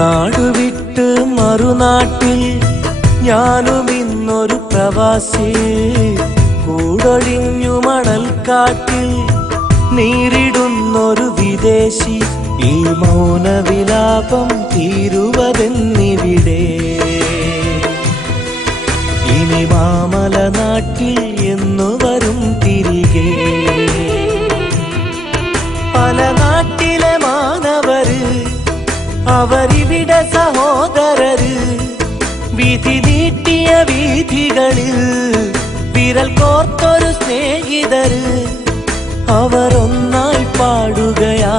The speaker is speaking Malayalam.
നാടുവിട്ട് മറുനാട്ടിൽ ഞാനും ഇന്നൊരു പ്രവാസി, കൂടൊഴിഞ്ഞു മണൽക്കാട്ടിൽ നീരിടുന്നൊരു വിദേശി. ഈ മൗനവിലാപം തീരുവതെന്നിവിടെ, ഇനി മാമല നാട്ടിൽ എന്നു വരും തിരികെ. പല നാട്ടിലെ മാനവര് അവരിവിടെ സഹോദരര്, വിധി നീട്ടിയ വീഥികളിൽ വിരൽ കോർത്തൊരു സ്നേഹിതര്, അവർ ഒന്നായി പാടുകയാ